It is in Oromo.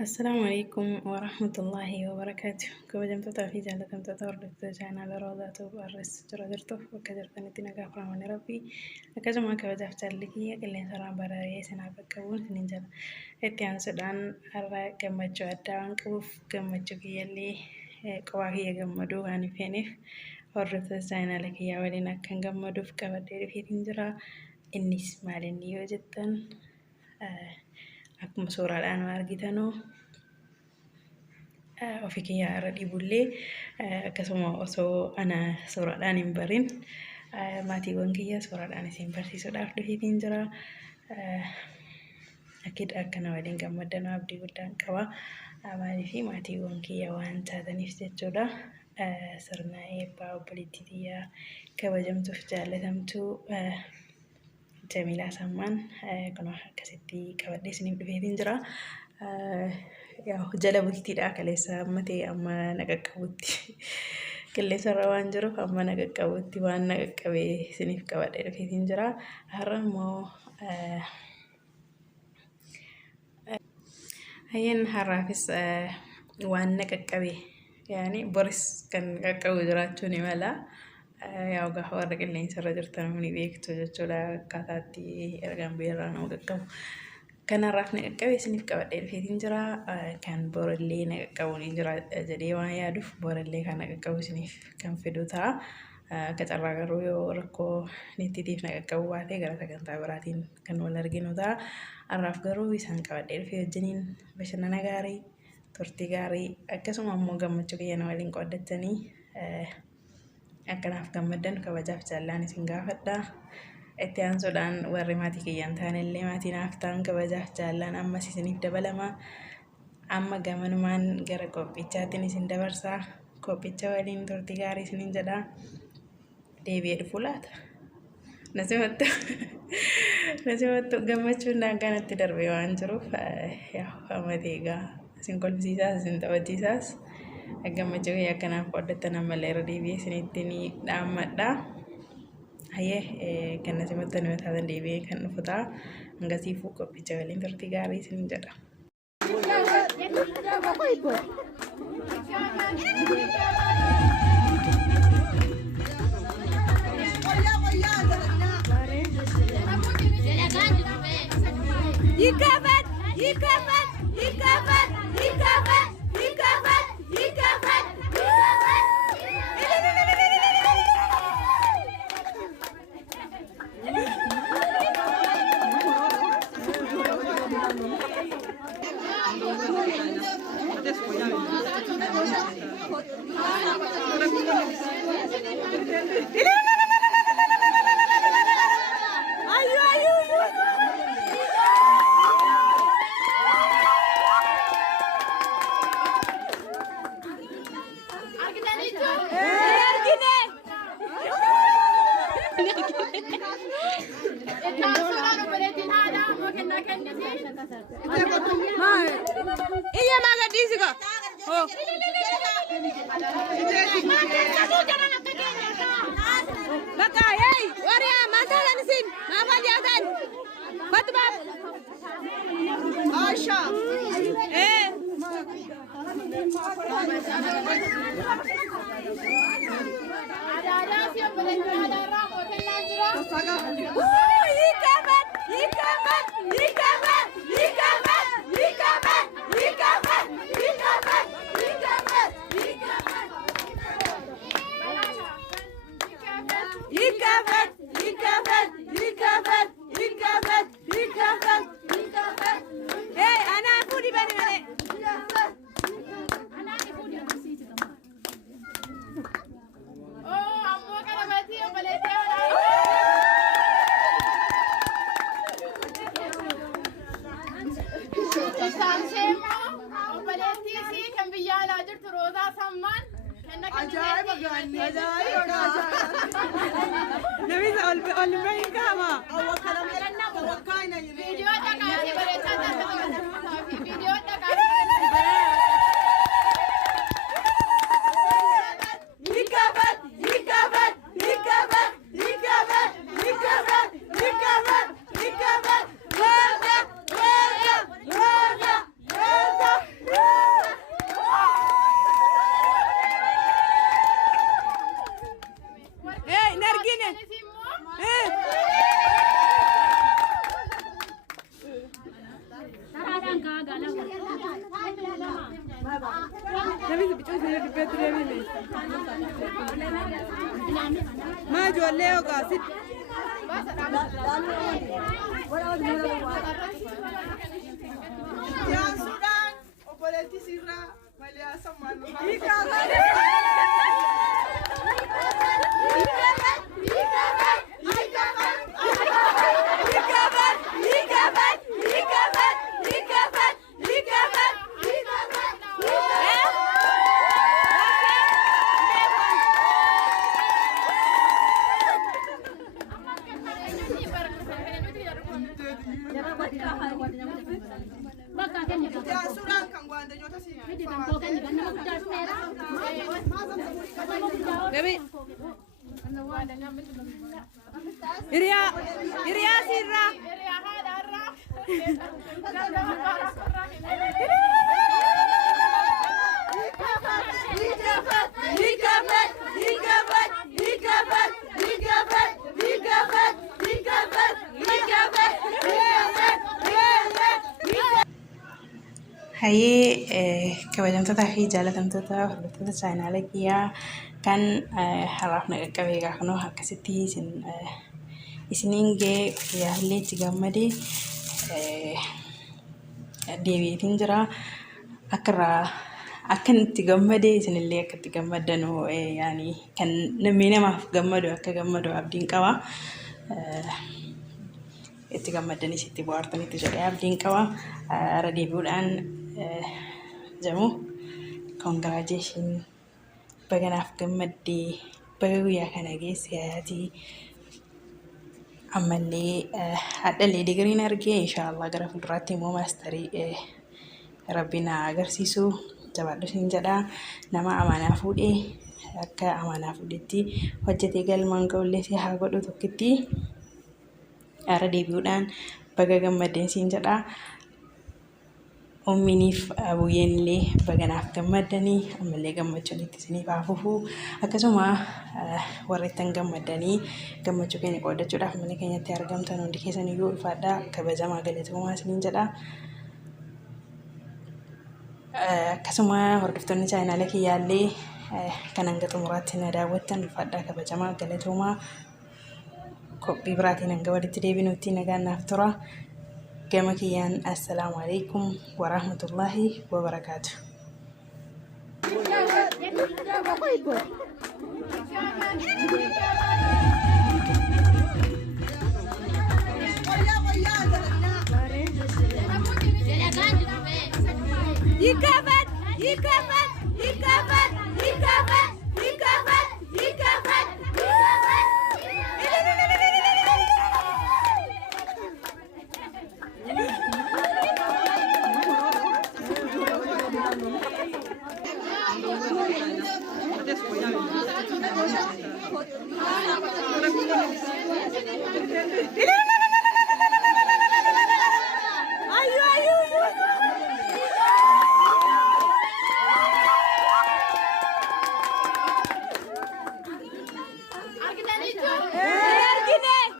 السلام عليكم ورحمة الله وبركاته. كوجمتوتا في جالة تطور جانا لروضات وبرس جرادرتو وكجرتني تنقى فرمان ربي أكجمع كوجافت لكي اللي ترى براري سنا بكون نينجل اتيان سودان أرى كمجو أدوان كوف كمجو كيالي كواهي جمدو غاني فينيف ورث جانا لكي يولينا كان جمدو في كبدير في تنجرا إنيس مالين يوجدن akkuma suuraadhaan argitanuu ofii kiyyaa irra dhibullee akkasuma osoo ana suuraadhaan hin barin maatiiwwan kiyyaa suuraadhaan isin barsiisuudhaaf dhufeetiin jira. Akkid akkana waliin gammadanuu abdii guddaan qaba. Maaliif maatiiwwan kiyyaa waan taataniif jechuudha. Sirna eebbaa obboleettii kiyyaa kabajamtuuf jaalatamtuu Jamila Samman kuna akkasitti qabadhee isiniif dhufeetiin jira. Jala bultiidha kaleessa ammatee amma naqaqqabutti qilleensa irra waan jiruuf amma naqaqqabutti waan naqaqqabee isiniif qabadhee dhufeetiin jira. Har'a immoo hayyeen har'aafis waan naqaqqabee yaani boris kan qaqqabu jiraachuu ni mala. Yaa gaafa warra qilleensa irra jirtan huni beektu jechuudha akkaataatti ergaan beerraa nama qaqqabu. Kanarraaf na qaqqabee isiniif qabadhee dhufeetiin jira. Kan borallee na qaqqabu ni jira jedhee waan yaaduuf borallee kan na qaqqabu isiniif kan fidu ta'a. Akka carraa garuu yoo rakkoo nettitiif na qaqqabu baatee gara sagantaa biraatiin kan wal arginu ta'a. Har'aaf garuu isaan qabadhee dhufee wajjiniin bashannana gaarii, turtii gaarii akkasuma immoo gammachuu kiyya waliin qooddachanii akkanaaf gammadan kabajaaf jaallaan isin gaafadha. Itti aansuudhaan warri maatii kiyyaan taanillee maatiin haftaan kabajaaf jaallaan ammas isiniif dabalama. Amma gamanumaan gara qophichaatiin isin dabarsaa. Qophicha waliin turtii gaarii isiniin jedha. Deebi'ee dhufu laata? Nasimattu gammachuun daangaanatti darbee waan jiruuf ammatee egaa isin kolfisiisaas isin taphachiisaas. Gammachuu kiyya akkanaaf qooddatan ammallee irra deebi'ee isinitti ni dhaammadha. Hayyee kan nasimattu nama taatan deebi'ee kan dhufu ta'a. Hangasiifuu qophicha waliin turtii gaarii isiniin jedha. Iya maga disiko. Oh. Baka hey, waria masalan sin. Apa jatan? Batu bab. Asha. Ada siapa boleh ada ram hotel lanjura. Ikamat. Hey, ana aku di mana? Oh, ammo kana mati yang boleh ما جو اللي قاصد يا سودان وبلتي سيرا ماليا سمان Iria sirra. Hayyee kabajamtoota fi jaalatamtoota hordoftoota chaanaalaa kiyyaa kan har'aaf na qaqqabee gaafnoo akkasitti isiniin ga'ee yaa'illee itti gammadee deebiitiin jira akka itti gammadee isinillee akka itti gammaddanuu yaani kan namni namaaf gammadu akka gammadu abdiin qaba. Itti gammaddanis itti bohaartanitti jedhee abdiin qaba. Irra deebi'uudhaan jamu congratulation baganaaf gammaddee baga guyyaa kana geesse yaatii ammallee hadhallee digriin argee inshaallah gara fuulduraatti immoo maasterii rabbi na agarsiisu jabaadhu siin jedha. Nama amanaa fuudhee akka amanaa fuudhetti hojjetee galmaan ga'ullee si haa godhu tokkitti. Irra deebi'uudhaan baga gammaddeen siin jedha. Umminiif abuyyeenillee baganaaf gammaddanii ammallee gammachuun itti isiniif haa fufu. Akkasuma warra ittiin gammaddanii gammachuu keenya qoodachuudhaaf mana keenyatti argamtan hundi keessaniyyuu ulfaadhaa kabajamaa galatooma isiniin jedha. Akkasuma hordoftoonni chaanaalaa kiyyaallee kan hanga xumuraatti na daawwattan ulfaadhaa kabajamaa galatooma. Qophii biraatiin hanga walitti deebinutti nagaan naaf tura. Gama kiyyaan assalaamu alaikum warahmatullahi wabarakaatuh. يكفت